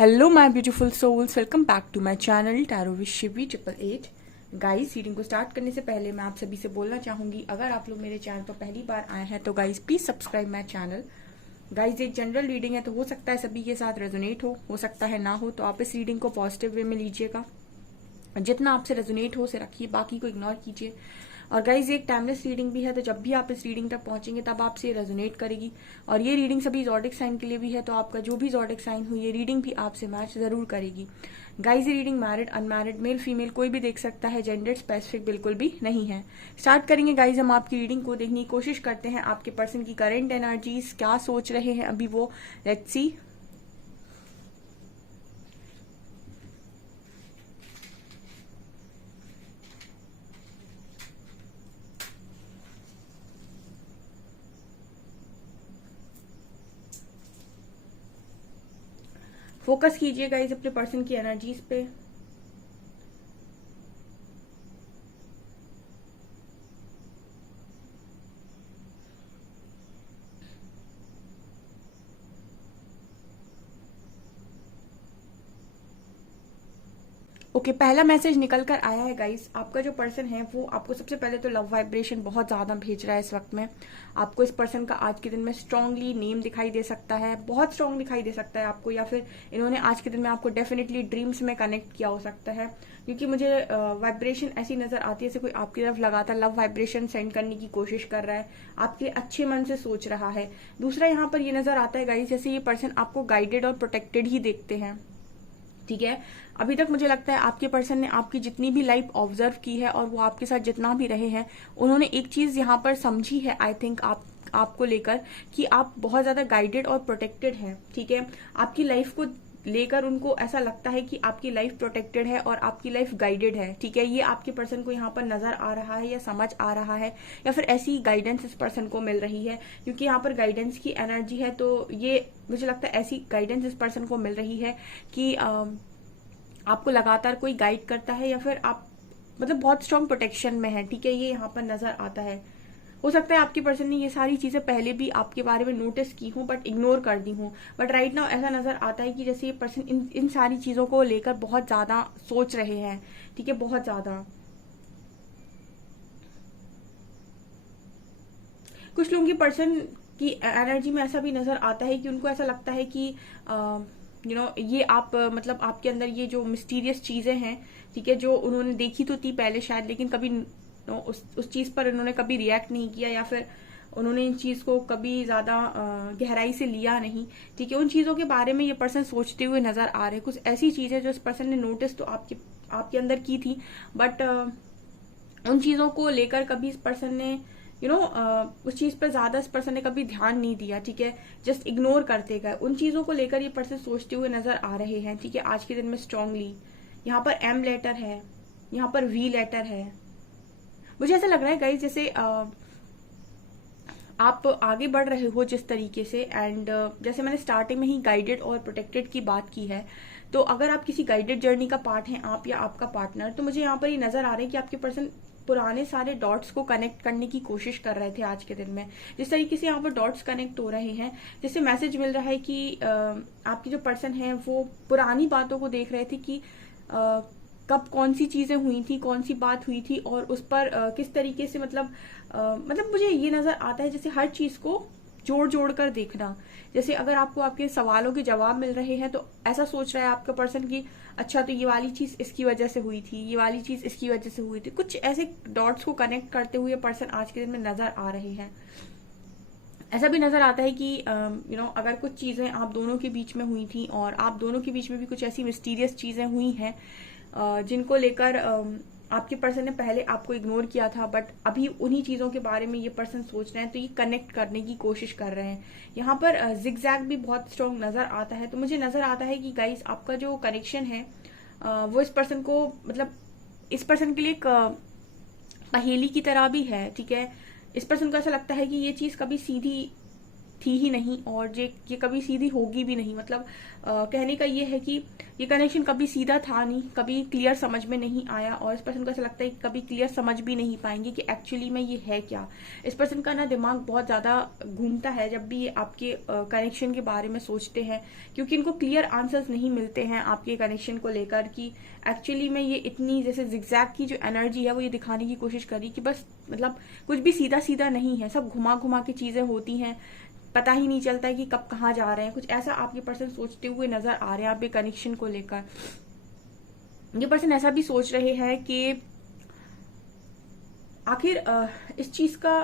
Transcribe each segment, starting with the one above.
Hello my beautiful souls, welcome back to my channel tarot with Shivi 888। Guys, reading को start करने से पहले मैं आप सभी से बोलना चाहूंगी, अगर आप लोग मेरे चैनल पर पहली बार आए हैं तो guys please subscribe my channel. Guys, एक जनरल रीडिंग है तो हो सकता है सभी के साथ रेजोनेट हो सकता है ना हो, तो आप इस रीडिंग को पॉजिटिव वे में लीजिएगा। जितना आपसे रेजोनेट हो उसे रखिए, बाकी को इग्नोर कीजिए। और गाइज, एक टाइमलेस रीडिंग भी है, तो जब भी आप इस रीडिंग तक पहुंचेंगे तब आपसे रेजोनेट करेगी। और ये रीडिंग सभी जॉडिक साइन के लिए भी है, तो आपका जो भी जॉडिक साइन हुई ये रीडिंग भी आपसे मैच जरूर करेगी। गाइज, ये reading married unmarried male female कोई भी देख सकता है, जेंडर स्पेसिफिक बिल्कुल भी नहीं है। स्टार्ट करेंगे गाइज, हम आपकी रीडिंग को देखने की कोशिश करते हैं। आपके पर्सन की करेंट एनर्जीज क्या सोच रहे हैं अभी वो, लेट्स सी। फोकस कीजिए गाइज अपने पर्सन की एनर्जीज पे। ओके, पहला मैसेज निकल कर आया है गाइस। आपका जो पर्सन है वो आपको सबसे पहले तो लव वाइब्रेशन बहुत ज्यादा भेज रहा है इस वक्त में। आपको इस पर्सन का आज के दिन में स्ट्रांगली नेम दिखाई दे सकता है, बहुत स्ट्रांग दिखाई दे सकता है आपको, या फिर इन्होंने आज के दिन में आपको डेफिनेटली ड्रीम्स में कनेक्ट किया हो सकता है, क्योंकि मुझे वाइब्रेशन ऐसी नजर आती है जैसे कोई आपकी तरफ लगातार लव वाइब्रेशन सेंड करने की कोशिश कर रहा है, आपके अच्छे मन से सोच रहा है। दूसरा यहाँ पर ये नजर आता है गाइस, जैसे ये पर्सन आपको गाइडेड और प्रोटेक्टेड ही देखते हैं, ठीक है। अभी तक मुझे लगता है आपके पर्सन ने आपकी जितनी भी लाइफ ऑब्जर्व की है और वो आपके साथ जितना भी रहे हैं, उन्होंने एक चीज यहाँ पर समझी है, आई थिंक आपको लेकर, कि आप बहुत ज्यादा गाइडेड और प्रोटेक्टेड हैं, ठीक है। आपकी लाइफ को लेकर उनको ऐसा लगता है कि आपकी लाइफ प्रोटेक्टेड है और आपकी लाइफ गाइडेड है, ठीक है। ये आपके पर्सन को यहाँ पर नजर आ रहा है या समझ आ रहा है, या फिर ऐसी गाइडेंस इस पर्सन को मिल रही है, क्योंकि यहाँ पर गाइडेंस की एनर्जी है। तो ये मुझे लगता है ऐसी गाइडेंस इस पर्सन को मिल रही है कि आपको लगातार कोई गाइड करता है, या फिर आप मतलब बहुत स्ट्रॉन्ग प्रोटेक्शन में है, ठीक है। ये यहाँ पर नजर आता है। हो सकता है आपके पर्सन ने ये सारी चीजें पहले भी आपके बारे में नोटिस की हूं बट इग्नोर कर दी हूं, बट राइट नाउ ऐसा नजर आता है कि जैसे ये पर्सन इन सारी चीजों को लेकर बहुत ज्यादा सोच रहे हैं, ठीक है, बहुत ज्यादा। कुछ लोगों की पर्सन की एनर्जी में ऐसा भी नजर आता है कि उनको ऐसा लगता है कि ये आप मतलब आपके अंदर ये जो मिस्टीरियस चीजें हैं, ठीक है, जो उन्होंने देखी तो थी पहले शायद, लेकिन कभी उस चीज पर उन्होंने कभी रिएक्ट नहीं किया, या फिर उन्होंने इन चीज को कभी ज्यादा गहराई से लिया नहीं, ठीक है। उन चीजों के बारे में ये पर्सन सोचते हुए नजर आ रहे हैं। कुछ ऐसी चीजें जो इस पर्सन ने नोटिस तो आपके अंदर की थी, बट उन चीजों को लेकर कभी इस पर्सन ने उस चीज पर ज्यादा इस पर्सन ने कभी ध्यान नहीं दिया, ठीक है, जस्ट इग्नोर करते गए। उन चीजों को लेकर ये पर्सन सोचते हुए नजर आ रहे हैं, ठीक है, आज के दिन में स्ट्रांगली। यहाँ पर एम लेटर है, यहाँ पर वी लेटर है। मुझे ऐसा लग रहा है गाइस जैसे आप आगे बढ़ रहे हो जिस तरीके से, एंड जैसे मैंने स्टार्टिंग में ही गाइडेड और प्रोटेक्टेड की बात की है, तो अगर आप किसी गाइडेड जर्नी का पार्ट हैं, आप या आपका पार्टनर, तो मुझे यहाँ पर ये नजर आ रहा है कि आपके पर्सन पुराने सारे डॉट्स को कनेक्ट करने की कोशिश कर रहे थे आज के दिन में। जिस तरीके से यहाँ पर डॉट्स कनेक्ट हो रहे हैं, जिससे मैसेज मिल रहा है कि आपकी जो पर्सन है वो पुरानी बातों को देख रहे थे कि कब कौन सी चीजें हुई थी, कौन सी बात हुई थी, और उस पर किस तरीके से मतलब मुझे ये नजर आता है जैसे हर चीज को जोड़ जोड़ कर देखना। जैसे अगर आपको आपके सवालों के जवाब मिल रहे हैं तो ऐसा सोच रहा है आपका पर्सन की अच्छा तो ये वाली चीज इसकी वजह से हुई थी, ये वाली चीज इसकी वजह से हुई थी। कुछ ऐसे डॉट्स को कनेक्ट करते हुए पर्सन आज के दिन में नजर आ रहे हैं। ऐसा भी नजर आता है कि अगर कुछ चीजें आप दोनों के बीच में हुई थी और आप दोनों के बीच में भी कुछ ऐसी मिस्टीरियस चीजें हुई हैं जिनको लेकर आपके पर्सन ने पहले आपको इग्नोर किया था, बट अभी उन्हीं चीजों के बारे में ये पर्सन सोच रहे हैं, तो ये कनेक्ट करने की कोशिश कर रहे हैं। यहाँ पर जिगजैग भी बहुत स्ट्रॉन्ग नजर आता है। तो मुझे नजर आता है कि गाइस आपका जो कनेक्शन है वो इस पर्सन को मतलब इस पर्सन के लिए एक पहेली की तरह भी है, ठीक है। इस पर्सन को ऐसा लगता है कि ये चीज कभी सीधी थी ही नहीं, और ये कभी सीधी होगी भी नहीं। मतलब कहने का ये है कि ये कनेक्शन कभी सीधा था नहीं, कभी क्लियर समझ में नहीं आया, और इस पर्सन को ऐसा लगता है कि कभी क्लियर समझ भी नहीं पाएंगे कि एक्चुअली में ये है क्या। इस पर्सन का ना दिमाग बहुत ज्यादा घूमता है जब भी ये आपके कनेक्शन के बारे में सोचते हैं, क्योंकि इनको क्लियर आंसर्स नहीं मिलते हैं आपके कनेक्शन को लेकर कि एक्चुअली में ये इतनी जैसे जिगजैग की जो एनर्जी है वो ये दिखाने की कोशिश करी कि बस मतलब कुछ भी सीधा सीधा नहीं है, सब घुमा घुमा के चीजें होती हैं, पता ही नहीं चलता है कि कब कहाँ जा रहे हैं। कुछ ऐसा आपके पर्सन सोचते हुए नजर आ रहे हैं आपके कनेक्शन को लेकर। ये पर्सन ऐसा भी सोच रहे हैं कि आखिर इस चीज का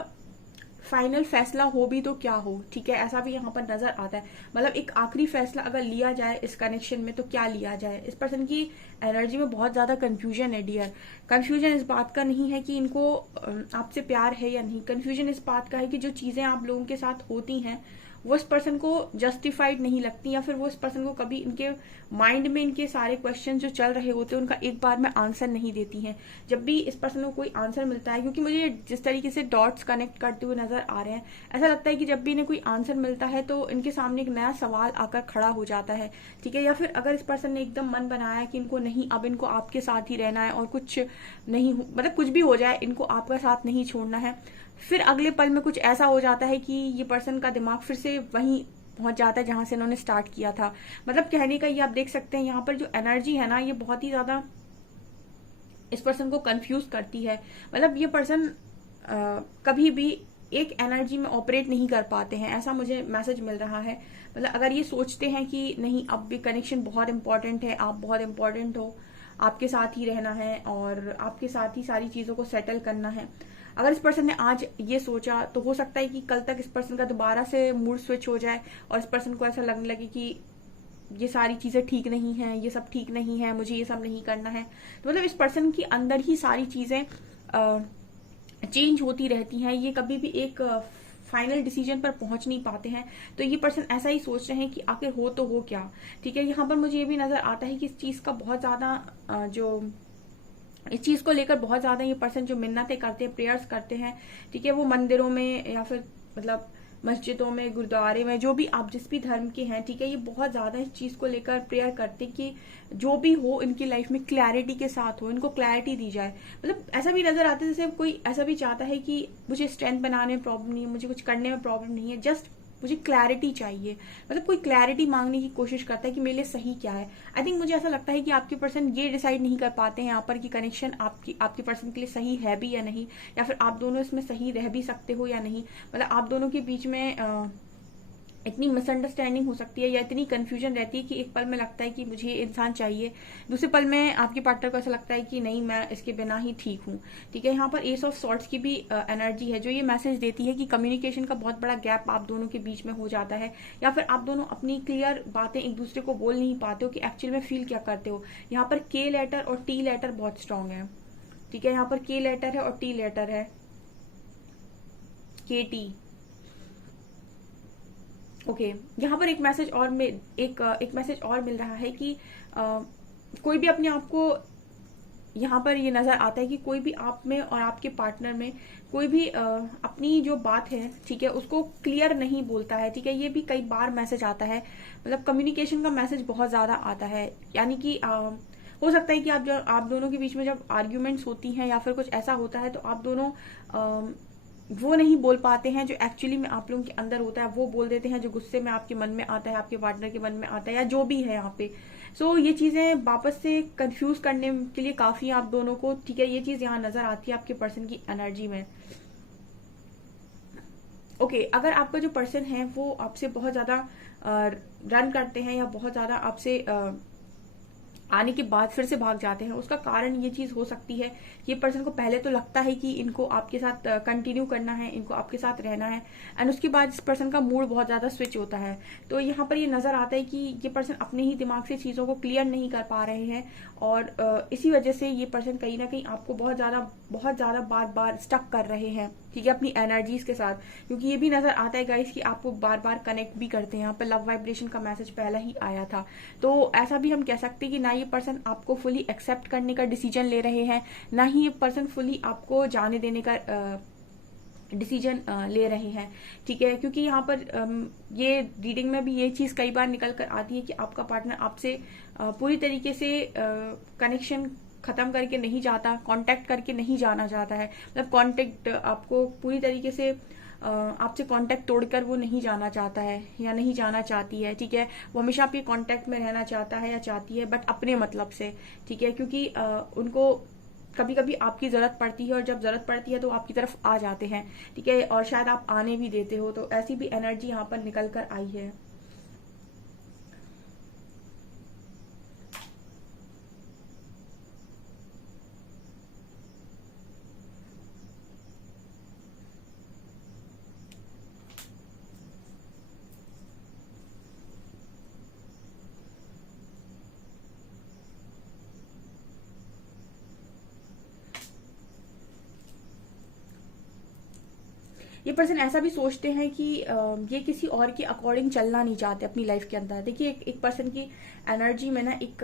फाइनल फैसला हो भी तो क्या हो, ठीक है, ऐसा भी यहाँ पर नजर आता है। मतलब एक आखिरी फैसला अगर लिया जाए इस कनेक्शन में तो क्या लिया जाए। इस पर्सन की एनर्जी में बहुत ज्यादा कंफ्यूजन है डियर। कंफ्यूजन इस बात का नहीं है कि इनको आपसे प्यार है या नहीं, कंफ्यूजन इस बात का है कि जो चीजें आप लोगों के साथ होती हैं वो इस पर्सन को जस्टिफाइड नहीं लगती, या फिर वो इस पर्सन को कभी इनके माइंड में इनके सारे क्वेश्चन जो चल रहे होते हैं उनका एक बार में आंसर नहीं देती हैं। जब भी इस पर्सन को कोई आंसर मिलता है, क्योंकि मुझे जिस तरीके से डॉट्स कनेक्ट करते हुए नजर आ रहे हैं, ऐसा लगता है कि जब भी इन्हें कोई आंसर मिलता है तो इनके सामने एक नया सवाल आकर खड़ा हो जाता है, ठीक है। या फिर अगर इस पर्सन ने एकदम मन बनाया कि इनको नहीं, अब इनको आपके साथ ही रहना है और कुछ नहीं, मतलब कुछ भी हो जाए इनको आपका साथ नहीं छोड़ना है, फिर अगले पल में कुछ ऐसा हो जाता है कि ये पर्सन का दिमाग फिर से वहीं पहुंच जाता है जहां से इन्होंने स्टार्ट किया था। मतलब कहने का ये आप देख सकते हैं यहाँ पर जो एनर्जी है ना ये बहुत ही ज्यादा इस पर्सन को कंफ्यूज करती है। मतलब ये पर्सन कभी भी एक एनर्जी में ऑपरेट नहीं कर पाते हैं, ऐसा मुझे मैसेज मिल रहा है। मतलब अगर ये सोचते हैं कि नहीं अब भी कनेक्शन बहुत इंपॉर्टेंट है, आप बहुत इंपॉर्टेंट हो, आपके साथ ही रहना है और आपके साथ ही सारी चीजों को सेटल करना है, अगर इस पर्सन ने आज ये सोचा तो हो सकता है कि कल तक इस पर्सन का दोबारा से मूड स्विच हो जाए और इस पर्सन को ऐसा लगने लगे कि ये सारी चीजें ठीक नहीं है, ये सब ठीक नहीं है, मुझे ये सब नहीं करना है। तो मतलब इस पर्सन की अंदर ही सारी चीजें चेंज होती रहती हैं, ये कभी भी एक फाइनल डिसीजन पर पहुंच नहीं पाते हैं। तो ये पर्सन ऐसा ही सोच रहे हैं कि आखिर हो तो हो क्या, ठीक है। यहाँ पर मुझे ये भी नजर आता है कि इस चीज का बहुत ज्यादा इस चीज को लेकर बहुत ज्यादा ये पर्सन जो मिन्नतें करते हैं, प्रेयर्स करते हैं, ठीक है, वो मंदिरों में या फिर मतलब मस्जिदों में, गुरुद्वारे में, जो भी आप जिस भी धर्म के हैं, ठीक है, ये बहुत ज्यादा इस चीज को लेकर प्रेयर करते कि जो भी हो इनकी लाइफ में क्लैरिटी के साथ हो, इनको क्लैरिटी दी जाए। मतलब ऐसा भी नजर आता है जैसे कोई ऐसा भी चाहता है कि मुझे स्ट्रेंथ बनाने में प्रॉब्लम नहीं है, मुझे कुछ करने में प्रॉब्लम नहीं है, जस्ट मुझे क्लैरिटी चाहिए। मतलब कोई क्लैरिटी मांगने की कोशिश करता है कि मेरे लिए सही क्या है। आई थिंक मुझे ऐसा लगता है कि आपके पर्सन ये डिसाइड नहीं कर पाते हैं यहाँ पर कि कनेक्शन आपके पर्सन के लिए सही है भी या नहीं, या फिर आप दोनों इसमें सही रह भी सकते हो या नहीं। मतलब आप दोनों के बीच में इतनी मिसअंडरस्टैंडिंग हो सकती है या इतनी कंफ्यूजन रहती है कि एक पल में लगता है कि मुझे ये इंसान चाहिए, दूसरे पल में आपके पार्टनर को ऐसा लगता है कि नहीं मैं इसके बिना ही ठीक हूँ, ठीक है। यहाँ पर एस ऑफ सॉर्ट्स की भी एनर्जी है जो ये मैसेज देती है कि कम्युनिकेशन का बहुत बड़ा गैप आप दोनों के बीच में हो जाता है, या फिर आप दोनों अपनी क्लियर बातें एक दूसरे को बोल नहीं पाते हो कि एक्चुअल में फील क्या करते हो। यहाँ पर के लेटर और टी लेटर बहुत स्ट्रांग है, ठीक है। यहाँ पर के लेटर है और टी लेटर है, के टी, ओके। यहाँ पर एक मैसेज और एक मैसेज और मिल रहा है कि कोई भी अपने आप को, यहाँ पर ये नजर आता है कि कोई भी आप में और आपके पार्टनर में कोई भी अपनी जो बात है, ठीक है, उसको क्लियर नहीं बोलता है, ठीक है। ये भी कई बार मैसेज आता है, मतलब कम्युनिकेशन का मैसेज बहुत ज्यादा आता है। यानी कि हो सकता है कि आप दोनों के बीच में जब आर्ग्यूमेंट्स होती हैं या फिर कुछ ऐसा होता है तो आप दोनों वो नहीं बोल पाते हैं जो एक्चुअली में आप लोगों के अंदर होता है, वो बोल देते हैं जो गुस्से में आपके मन में आता है, आपके पार्टनर के मन में आता है, या जो भी है यहाँ पे। सो ये चीजें वापस से कंफ्यूज करने के लिए काफी आप दोनों को, ठीक है, ये चीज यहाँ नजर आती है आपके पर्सन की एनर्जी में। ओके, अगर आपका जो पर्सन है वो आपसे बहुत ज्यादा रन करते हैं या बहुत ज्यादा आपसे आने के बाद फिर से भाग जाते हैं, उसका कारण ये चीज हो सकती है कि ये पर्सन को पहले तो लगता है कि इनको आपके साथ कंटिन्यू करना है, इनको आपके साथ रहना है, एंड उसके बाद इस पर्सन का मूड बहुत ज्यादा स्विच होता है। तो यहाँ पर ये नजर आता है कि ये पर्सन अपने ही दिमाग से चीजों को क्लियर नहीं कर पा रहे हैं, और इसी वजह से ये पर्सन कहीं ना कहीं आपको बहुत ज्यादा बार बार स्टक कर रहे हैं, ठीक है, अपनी एनर्जीज के साथ। क्योंकि ये भी नजर आता है गाइस कि आपको बार बार कनेक्ट भी करते हैं, यहाँ पर लव वाइब्रेशन का मैसेज पहला ही आया था। तो ऐसा भी हम कह सकते हैं कि ना ये पर्सन आपको फुली एक्सेप्ट करने का डिसीजन ले रहे हैं, ना ही ये पर्सन फुली आपको जाने देने का डिसीजन ले रहे हैं, ठीक है। क्योंकि यहाँ पर ये रीडिंग में भी ये चीज कई बार निकल कर आती है कि आपका पार्टनर आपसे पूरी तरीके से कनेक्शन खत्म करके नहीं जाता, कांटेक्ट करके नहीं जाना चाहता है। मतलब कांटेक्ट आपको पूरी तरीके से आपसे कांटेक्ट तोड़कर वो नहीं जाना चाहता है या नहीं जाना चाहती है, ठीक है। वो हमेशा आपके कांटेक्ट में रहना चाहता है या चाहती है, बट अपने मतलब से, ठीक है। क्योंकि उनको कभी कभी आपकी जरूरत पड़ती है, और जब जरूरत पड़ती है तो आपकी तरफ आ जाते हैं, ठीक है। और शायद आप आने भी देते हो, तो ऐसी भी एनर्जी यहाँ पर निकल कर आई है। ये पर्सन ऐसा भी सोचते हैं कि ये किसी और के अकॉर्डिंग चलना नहीं चाहते अपनी लाइफ के अंदर। देखिए, एक पर्सन की एनर्जी में ना एक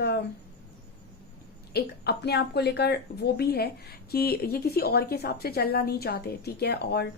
अपने आप को लेकर वो भी है कि ये किसी और के हिसाब से चलना नहीं चाहते, ठीक है। और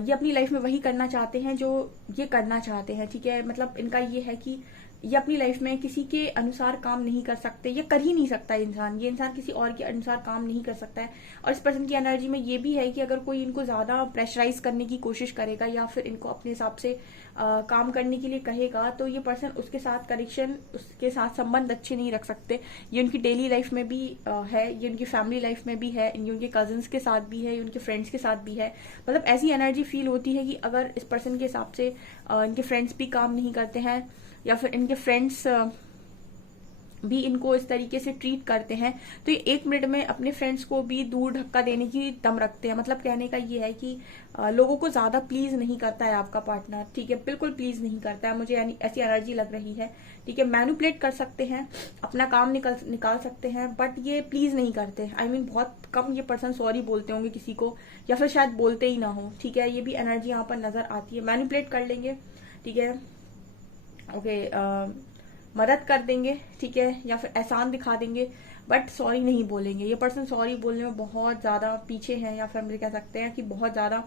ये अपनी लाइफ में वही करना चाहते हैं जो ये करना चाहते हैं, ठीक है। मतलब इनका ये है कि ये अपनी लाइफ में किसी के अनुसार काम नहीं कर सकते, ये कर ही नहीं सकता इंसान। ये इंसान किसी और के अनुसार काम नहीं कर सकता है। और इस पर्सन की एनर्जी में ये भी है कि अगर कोई इनको ज्यादा प्रेशराइज करने की कोशिश करेगा या फिर इनको अपने हिसाब से काम करने के लिए कहेगा, तो ये पर्सन उसके साथ कनेक्शन, उसके साथ संबंध अच्छे नहीं रख सकते। ये उनकी डेली लाइफ में भी है, ये उनकी फैमिली लाइफ में भी है, ये उनके कजन्स के साथ भी है, ये उनके फ्रेंड्स के साथ भी है। मतलब ऐसी एनर्जी फील होती है कि अगर इस पर्सन के हिसाब से इनके फ्रेंड्स भी काम नहीं करते हैं, या फिर इनके फ्रेंड्स भी इनको इस तरीके से ट्रीट करते हैं, तो ये 1 मिनट में अपने फ्रेंड्स को भी दूर धक्का देने की दम रखते हैं। मतलब कहने का ये है कि लोगों को ज्यादा प्लीज नहीं करता है आपका पार्टनर, ठीक है। बिल्कुल प्लीज नहीं करता है, मुझे ऐसी एनर्जी लग रही है, ठीक है। मैनिपुलेट कर सकते हैं, अपना काम निकाल सकते हैं, बट ये प्लीज नहीं करते। आई मीन बहुत कम ये पर्सन सॉरी बोलते होंगे किसी को, या फिर शायद बोलते ही ना हो, ठीक है। ये भी एनर्जी यहाँ पर नजर आती है। मैनिपुलेट कर लेंगे, ठीक है, ओके, मदद कर देंगे, ठीक है, या फिर एहसान दिखा देंगे, बट सॉरी नहीं बोलेंगे। ये पर्सन सॉरी बोलने में बहुत ज्यादा पीछे हैं, या फिर हम कह सकते हैं कि बहुत ज्यादा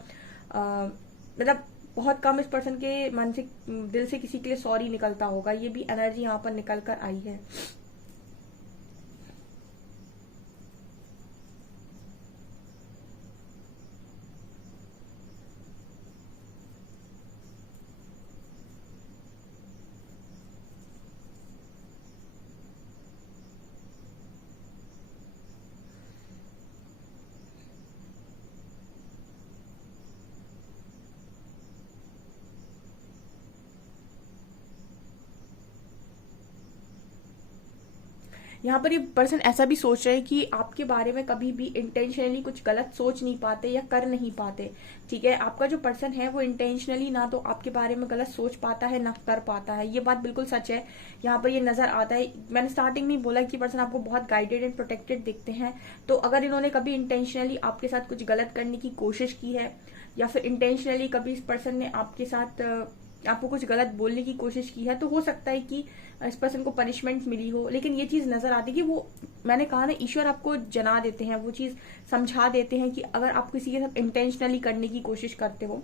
मतलब बहुत कम इस पर्सन के मन से, दिल से किसी के लिए सॉरी निकलता होगा। ये भी एनर्जी यहाँ पर निकल कर आई है। यहाँ पर ये पर्सन ऐसा भी सोच रहे हैं कि आपके बारे में कभी भी इंटेंशनली कुछ गलत सोच नहीं पाते या कर नहीं पाते, ठीक है। आपका जो पर्सन है वो इंटेंशनली ना तो आपके बारे में गलत सोच पाता है ना कर पाता है, ये बात बिल्कुल सच है। यहाँ पर ये नजर आता है। मैंने स्टार्टिंग में बोला कि पर्सन आपको बहुत गाइडेड एंड प्रोटेक्टेड दिखते हैं, तो अगर इन्होंने कभी इंटेंशनली आपके साथ कुछ गलत करने की कोशिश की है, या फिर इंटेंशनली कभी इस पर्सन ने आपके साथ आपको कुछ गलत बोलने की कोशिश की है, तो हो सकता है कि इस पर्सन को पनिशमेंट मिली हो। लेकिन ये चीज नजर आती है कि वो, मैंने कहा ना, ईश्वर आपको जना देते हैं, वो चीज समझा देते हैं कि अगर आप किसी के साथ इंटेंशनली करने की कोशिश करते हो,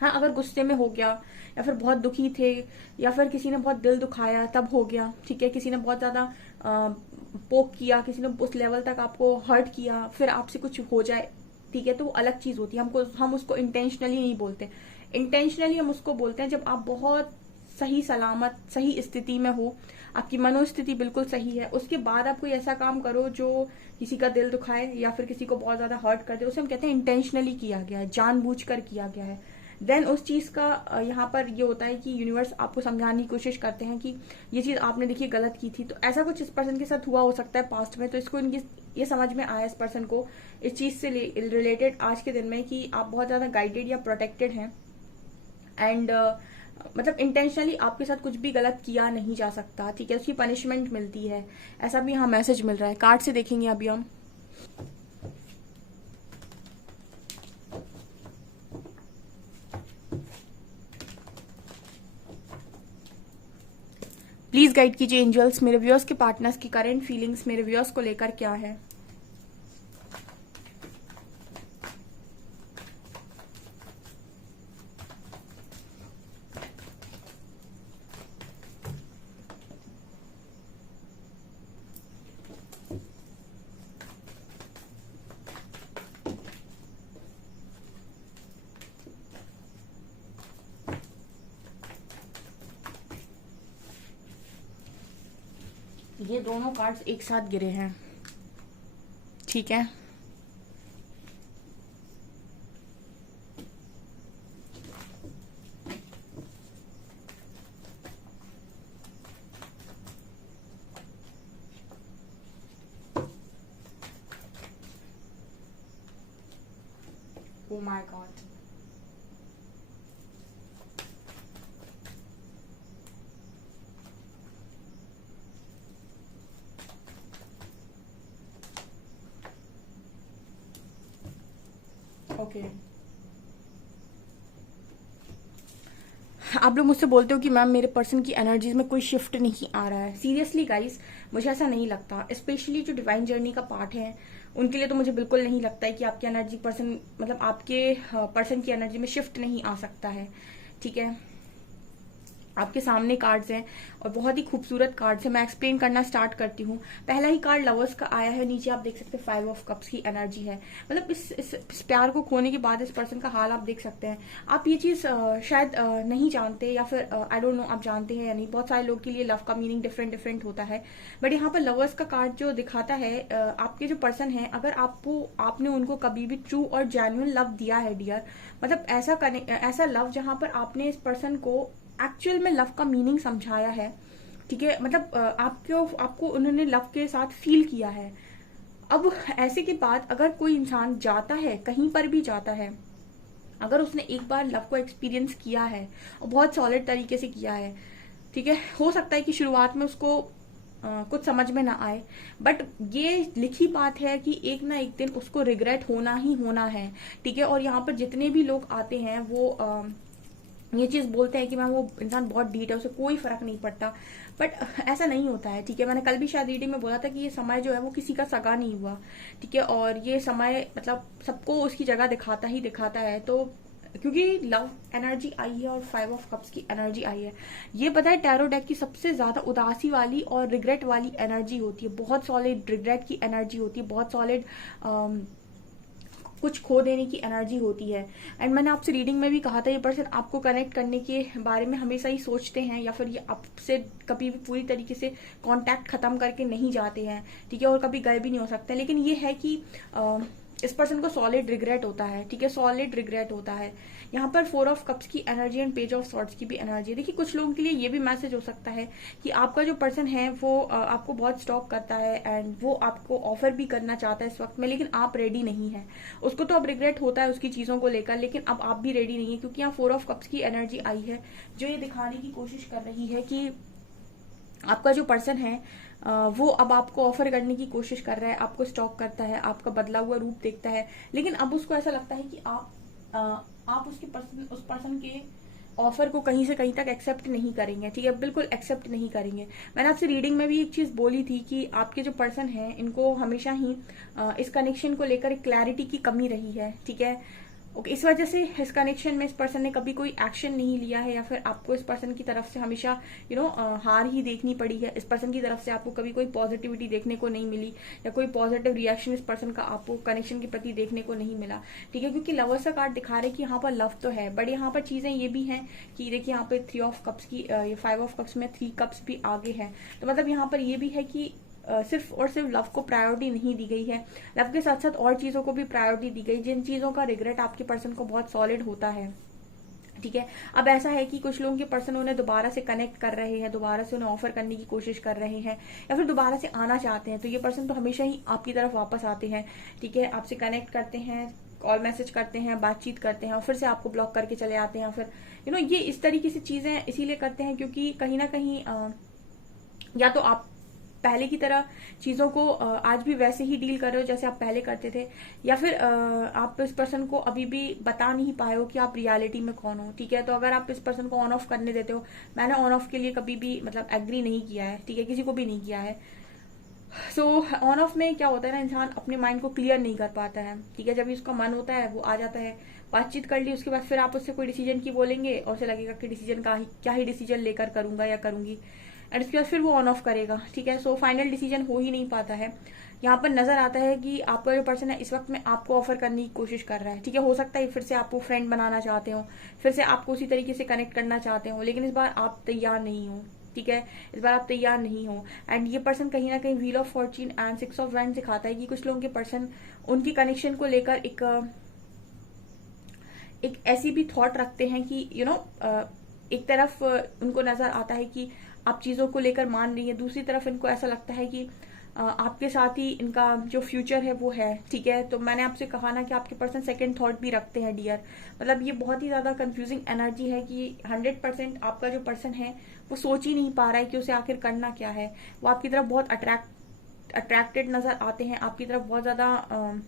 हाँ, अगर गुस्से में हो गया, या फिर बहुत दुखी थे, या फिर किसी ने बहुत दिल दुखाया तब हो गया, ठीक है। किसी ने बहुत ज्यादा पोक किया, किसी ने उस लेवल तक आपको हर्ट किया, फिर आपसे कुछ हो जाए, ठीक है, तो वो अलग चीज होती है। हम उसको इंटेंशनली नहीं बोलते। इंटेंशनली हम उसको बोलते हैं जब आप बहुत सही सलामत सही स्थिति में हो, आपकी मनोस्थिति बिल्कुल सही है, उसके बाद आप कोई ऐसा काम करो जो किसी का दिल दुखाए या फिर किसी को बहुत ज्यादा हर्ट कर दे, उसे हम कहते हैं इंटेंशनली किया गया है, जानबूझकर किया गया है। देन उस चीज का यहाँ पर ये होता है कि यूनिवर्स आपको समझाने की कोशिश करते हैं कि ये चीज आपने देखिए गलत की थी। तो ऐसा कुछ इस पर्सन के साथ हुआ हो सकता है पास्ट में, तो इसको इनकी ये समझ में आया इस पर्सन को इस चीज से रिलेटेड आज के दिन में कि आप बहुत ज्यादा गाइडेड या प्रोटेक्टेड हैं, एंड मतलब इंटेंशनली आपके साथ कुछ भी गलत किया नहीं जा सकता, ठीक है। उसकी पनिशमेंट मिलती है, ऐसा भी यहाँ मैसेज मिल रहा है। कार्ड से देखेंगे अभी हम। प्लीज गाइड कीजिए एंजल्स, मेरे व्यूअर्स के पार्टनर्स की करंट फीलिंग्स मेरे व्यूअर्स को लेकर क्या है। ये दोनों कार्ड्स एक साथ गिरे हैं, ठीक है। Oh my God, okay. आप लोग मुझसे बोलते हो कि मैम मेरे पर्सन की एनर्जीज में कोई शिफ्ट नहीं आ रहा है। सीरियसली गाइस, मुझे ऐसा नहीं लगता। स्पेशली जो डिवाइन जर्नी का पार्ट है उनके लिए तो मुझे बिल्कुल नहीं लगता है कि आपकी एनर्जी पर्सन, मतलब आपके पर्सन की एनर्जी में शिफ्ट नहीं आ सकता है, ठीक है। आपके सामने कार्ड्स हैं और बहुत ही खूबसूरत कार्ड्स हैं। मैं एक्सप्लेन करना स्टार्ट करती हूँ। पहला ही कार्ड लवर्स का आया है, नीचे आप देख सकते हैं 5 ऑफ कप्स की एनर्जी है। मतलब इस प्यार को खोने के बाद इस पर्सन का हाल आप देख सकते हैं। आप ये चीज शायद नहीं जानते, या फिर आई डोंट नो आप जानते हैं या नहीं। बहुत सारे लोग के लिए लव का मीनिंग डिफरेंट डिफरेंट होता है, बट यहाँ पर लवर्स का कार्ड जो दिखाता है, आपके जो पर्सन है, अगर आपने उनको कभी भी ट्रू और जेन्युइन लव दिया है डियर, मतलब ऐसा लव जहां पर आपने इस पर्सन को एक्चुअल में लव का मीनिंग समझाया है, ठीक है। मतलब आपको उन्होंने लव के साथ फील किया है। अब ऐसे के बाद अगर कोई इंसान जाता है, कहीं पर भी जाता है, अगर उसने एक बार लव को एक्सपीरियंस किया है और बहुत सॉलिड तरीके से किया है, ठीक है, हो सकता है कि शुरुआत में उसको कुछ समझ में ना आए, बट ये लिखी बात है कि एक ना एक दिन उसको रिग्रेट होना ही होना है, ठीक है। और यहाँ पर जितने भी लोग आते हैं वो ये चीज बोलते हैं कि मैम वो इंसान बहुत डीट है, उसे कोई फर्क नहीं पड़ता, बट ऐसा नहीं होता है, ठीक है। मैंने कल भी शायद रीडिंग में बोला था कि ये समय जो है वो किसी का सगा नहीं हुआ, ठीक है। और ये समय मतलब सबको उसकी जगह दिखाता ही दिखाता है। तो क्योंकि लव एनर्जी आई है और 5 ऑफ कप्स की एनर्जी आई है, ये पता है टैरो डेक की सबसे ज्यादा उदासी वाली और रिग्रेट वाली एनर्जी होती है। बहुत सॉलिड रिग्रेट की एनर्जी होती है, बहुत सॉलिड कुछ खो देने की एनर्जी होती है। एंड मैंने आपसे रीडिंग में भी कहा था, ये पर्सन आपको कनेक्ट करने के बारे में हमेशा ही सोचते हैं, या फिर ये आपसे कभी भी पूरी तरीके से कांटेक्ट खत्म करके नहीं जाते हैं, ठीक है, और कभी गए भी नहीं हो सकते। लेकिन ये है कि इस पर्सन को सॉलिड रिग्रेट होता है, ठीक है, सॉलिड रिग्रेट होता है। यहाँ पर 4 ऑफ कप्स की energy and page of swords की भी एनर्जी। देखिए कुछ लोगों के लिए ये भी मैसेज हो सकता है कि आपका जो पर्सन है वो आपको बहुत स्टॉक करता है एंड वो आपको ऑफर भी करना चाहता है इस वक्त में, लेकिन आप रेडी नहीं है। उसको तो अब रिग्रेट होता है उसकी चीजों को लेकर, लेकिन अब आप भी रेडी नहीं है, क्योंकि यहाँ 4 ऑफ कप्स की एनर्जी आई है जो ये दिखाने की कोशिश कर रही है कि आपका जो पर्सन है वो अब आपको ऑफर करने की कोशिश कर रहा है, आपको स्टॉक करता है, आपका बदला हुआ रूप देखता है, लेकिन अब उसको ऐसा लगता है कि आप उस पर्सन के ऑफर को कहीं से कहीं तक एक्सेप्ट नहीं करेंगे, ठीक है, बिल्कुल एक्सेप्ट नहीं करेंगे। मैंने आपसे रीडिंग में भी एक चीज बोली थी कि आपके जो पर्सन है इनको हमेशा ही इस कनेक्शन को लेकर एक क्लैरिटी की कमी रही है, ठीक है। ओके, इस वजह से इस कनेक्शन में इस पर्सन ने कभी कोई एक्शन नहीं लिया है, या फिर आपको इस पर्सन की तरफ से हमेशा हार ही देखनी पड़ी है। इस पर्सन की तरफ से आपको कभी कोई पॉजिटिविटी देखने को नहीं मिली, या कोई पॉजिटिव रिएक्शन इस पर्सन का आपको कनेक्शन के प्रति देखने को नहीं मिला, ठीक है। क्योंकि लवर्स का कार्ड दिखा रहे कि यहाँ पर लव तो है, बट यहाँ पर चीजें ये भी हैं कि देखिए यहाँ पे 3 ऑफ कप्स की, ये 5 ऑफ कप्स में 3 कप्स भी आगे है। तो मतलब यहाँ पर ये भी है कि सिर्फ और सिर्फ लव को प्रायोरिटी नहीं दी गई है, लव के साथ साथ और चीजों को भी प्रायोरिटी दी गई, जिन चीजों का रिग्रेट आपके पर्सन को बहुत सॉलिड होता है, ठीक है। अब ऐसा है कि कुछ लोगों के पर्सन उन्हें दोबारा से कनेक्ट कर रहे हैं, दोबारा से उन्हें ऑफर करने की कोशिश कर रहे हैं, या फिर दोबारा से आना चाहते हैं। तो ये पर्सन तो हमेशा ही आपकी तरफ वापस आते हैं, ठीक है, आपसे कनेक्ट करते हैं, कॉल मैसेज करते हैं, बातचीत करते हैं, और फिर से आपको ब्लॉक करके चले आते हैं। फिर ये इस तरीके से चीजें इसीलिए करते हैं क्योंकि कहीं ना कहीं या तो आप पहले की तरह चीजों को आज भी वैसे ही डील कर रहे हो जैसे आप पहले करते थे, या फिर आप इस पर्सन को अभी भी बता नहीं पाए हो कि आप रियलिटी में कौन हो, ठीक है। तो अगर आप इस पर्सन को ऑन ऑफ करने देते हो, मैंने ऑन ऑफ के लिए कभी भी मतलब एग्री नहीं किया है, ठीक है, किसी को भी नहीं किया है। सो ऑन ऑफ में क्या होता है ना, इंसान अपने माइंड को क्लियर नहीं कर पाता है, ठीक है। जब भी उसका मन होता है वो आ जाता है, बातचीत कर ली, उसके बाद फिर आप उससे कोई डिसीजन की बोलेंगे और उसे लगेगा कि डिसीजन का क्या ही डिसीजन लेकर करूंगा या करूंगी, एंड उसके बाद फिर वो ऑन ऑफ करेगा, ठीक है। सो फाइनल डिसीजन हो ही नहीं पाता है। यहाँ पर नजर आता है कि आपका जो पर्सन है इस वक्त में आपको ऑफर करने की कोशिश कर रहा है, ठीक है। हो सकता है फिर से आपको फ्रेंड बनाना चाहते हो, फिर से आपको उसी तरीके से कनेक्ट करना चाहते हो, लेकिन इस बार आप तैयार नहीं हो, ठीक है, इस बार आप तैयार नहीं हो। एंड ये पर्सन कहीं ना कहीं wheel of Fortune and 6 of wand दिखाता है कि कुछ लोगों के पर्सन उनकी कनेक्शन को लेकर एक ऐसी भी थॉट रखते हैं कि एक तरफ उनको नजर आता है कि आप चीजों को लेकर मान रही है, दूसरी तरफ इनको ऐसा लगता है कि आपके साथ ही इनका जो फ्यूचर है वो है। ठीक है, तो मैंने आपसे कहा ना कि आपके पर्सन सेकंड थॉट भी रखते हैं डियर। मतलब ये बहुत ही ज्यादा कंफ्यूजिंग एनर्जी है कि 100% आपका जो पर्सन है वो सोच ही नहीं पा रहा है कि उसे आखिर करना क्या है। वो आपकी तरफ बहुत अट्रैक्टेड नजर आते हैं, आपकी तरफ बहुत ज्यादा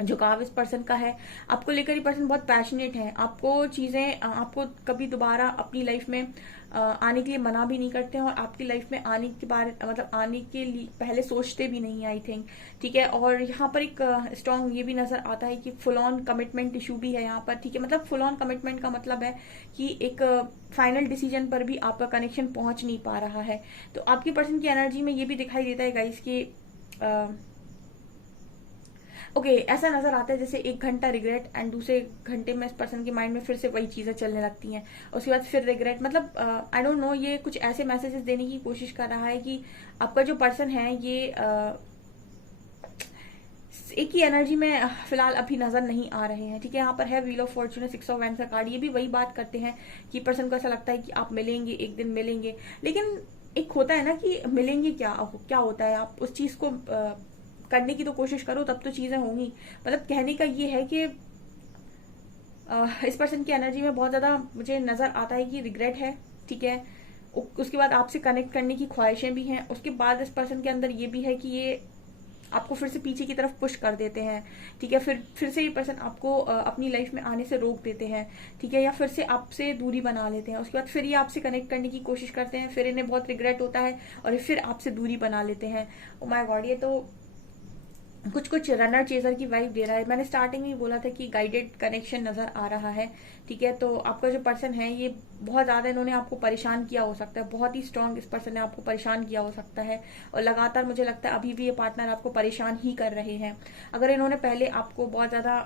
झुकाव इस पर्सन का है। आपको लेकर ये पर्सन बहुत पैशनेट है, आपको कभी दोबारा अपनी लाइफ में आने के लिए मना भी नहीं करते हैं, और आपकी लाइफ में आने के बारे मतलब आने के लिए पहले सोचते भी नहीं, आई थिंक। ठीक है, और यहाँ पर एक स्ट्रॉन्ग ये भी नजर आता है कि फुल ऑन कमिटमेंट इशू भी है यहाँ पर। ठीक है, मतलब फुल ऑन कमिटमेंट का मतलब है कि एक फाइनल डिसीजन पर भी आपका कनेक्शन पहुंच नहीं पा रहा है। तो आपके पर्सन की एनर्जी में ये भी दिखाई देता है गाइस कि ओके, ऐसा नजर आता है जैसे 1 घंटा रिग्रेट एंड दूसरे घंटे में इस पर्सन के माइंड में फिर से वही चीजें चलने लगती हैं, उसके बाद फिर रिग्रेट। मतलब आई डोंट नो, ये कुछ ऐसे मैसेजेस देने की कोशिश कर रहा है कि आपका जो पर्सन है ये एक ही एनर्जी में फिलहाल अभी नजर नहीं आ रहे हैं। ठीक है, यहाँ पर है wheel of Fortune, 6 of wand का कार्ड। ये भी वही बात करते हैं कि पर्सन को ऐसा लगता है कि आप मिलेंगे, एक दिन मिलेंगे, लेकिन एक होता है ना कि मिलेंगे क्या होता है, आप उस चीज को करने की तो कोशिश करो, तब तो चीजें होंगी। मतलब कहने का ये है कि इस पर्सन की एनर्जी में बहुत ज्यादा मुझे नजर आता है कि रिग्रेट है। ठीक है, उसके बाद आपसे कनेक्ट करने की ख्वाहिशें भी हैं, उसके बाद इस पर्सन के अंदर ये भी है कि ये आपको फिर से पीछे की तरफ पुश कर देते हैं। ठीक है, फिर से ये पर्सन आपको अपनी लाइफ में आने से रोक देते हैं। ठीक है, या फिर से आपसे दूरी बना लेते हैं, उसके बाद फिर ये आपसे कनेक्ट करने की कोशिश करते हैं, फिर इन्हें बहुत रिग्रेट होता है और फिर आपसे दूरी बना लेते हैं। ओ माय गॉड, ये तो कुछ रनर चेजर की वाइब दे रहा है। मैंने स्टार्टिंग में ही बोला था कि गाइडेड कनेक्शन नजर आ रहा है। ठीक है, तो आपका जो पर्सन है ये बहुत ज्यादा इन्होंने आपको परेशान किया हो सकता है, बहुत ही स्ट्रांग इस पर्सन ने आपको परेशान किया हो सकता है, और लगातार मुझे लगता है अभी भी ये पार्टनर आपको परेशान ही कर रहे हैं। अगर इन्होंने पहले आपको बहुत ज्यादा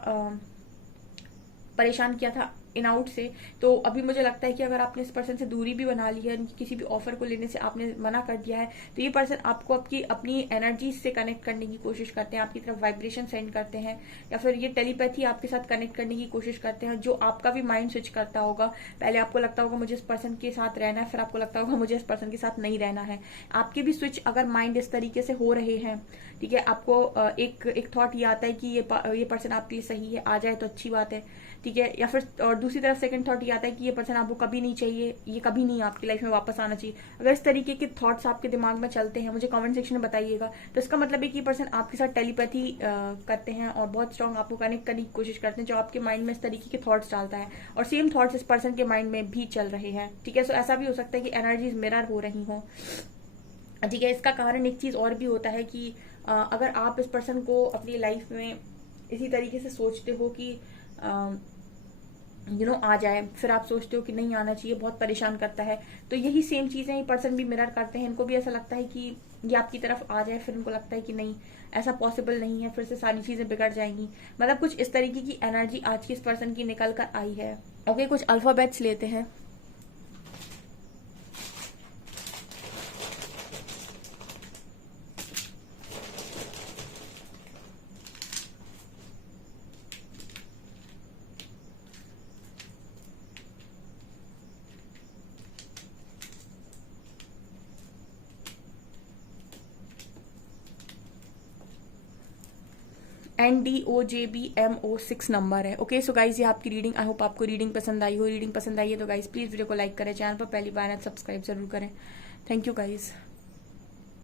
परेशान किया था इन आउट से, तो अभी मुझे लगता है कि अगर आपने इस पर्सन से दूरी भी बना ली है, किसी भी ऑफर को लेने से आपने मना कर दिया है, तो ये पर्सन आपको अपनी एनर्जी से कनेक्ट करने की कोशिश करते हैं, आपकी तरफ वाइब्रेशन सेंड करते हैं, या फिर ये टेलीपैथी आपके साथ कनेक्ट करने की कोशिश करते हैं, जो आपका भी माइंड स्विच करता होगा। पहले आपको लगता होगा मुझे इस पर्सन के साथ रहना है, फिर आपको लगता होगा मुझे इस पर्सन के साथ नहीं रहना है। आपके भी स्विच अगर माइंड इस तरीके से हो रहे हैं, ठीक है, आपको एक थॉट ये आता है कि ये पर्सन आपके लिए सही है, आ जाए तो अच्छी बात है। ठीक है, या फिर और दूसरी तरफ सेकंड थॉट ये आता है कि ये पर्सन आपको कभी नहीं चाहिए, ये कभी नहीं आपकी लाइफ में वापस आना चाहिए। अगर इस तरीके के थॉट्स आपके दिमाग में चलते हैं, मुझे कमेंट सेक्शन में बताइएगा। तो इसका मतलब है कि ये पर्सन आपके साथ टेलीपैथी करते हैं और बहुत स्ट्रांग आपको कनेक्ट करने की कोशिश करते हैं, जो आपके माइंड में इस तरीके के थॉट्स डालता है, और सेम थॉट्स इस पर्सन के माइंड में भी चल रहे हैं। ठीक है, सो ऐसा भी हो सकता है कि एनर्जीज मिरर हो रही हों। ठीक है, इसका कारण एक चीज और भी होता है कि अगर आप इस पर्सन को अपनी लाइफ में इसी तरीके से सोचते हो कि आ जाए, फिर आप सोचते हो कि नहीं आना चाहिए, बहुत परेशान करता है, तो यही सेम चीजें ये पर्सन भी मिरर करते हैं। इनको भी ऐसा लगता है कि ये आपकी तरफ आ जाए, फिर इनको लगता है कि नहीं, ऐसा पॉसिबल नहीं है, फिर से सारी चीजें बिगड़ जाएंगी। मतलब कुछ इस तरीके की एनर्जी आज की इस पर्सन की निकल कर आई है। ओके, कुछ अल्फाबेट्स लेते हैं। NDOJBMO6 नंबर है। ओके, सो गाइज ये आपकी रीडिंग, आई होप आपको रीडिंग पसंद आई हो। रीडिंग पसंद आई है तो गाइज प्लीज वीडियो को लाइक करें, चैनल पर पहली बार है सब्सक्राइब जरूर करें। Thank you guys.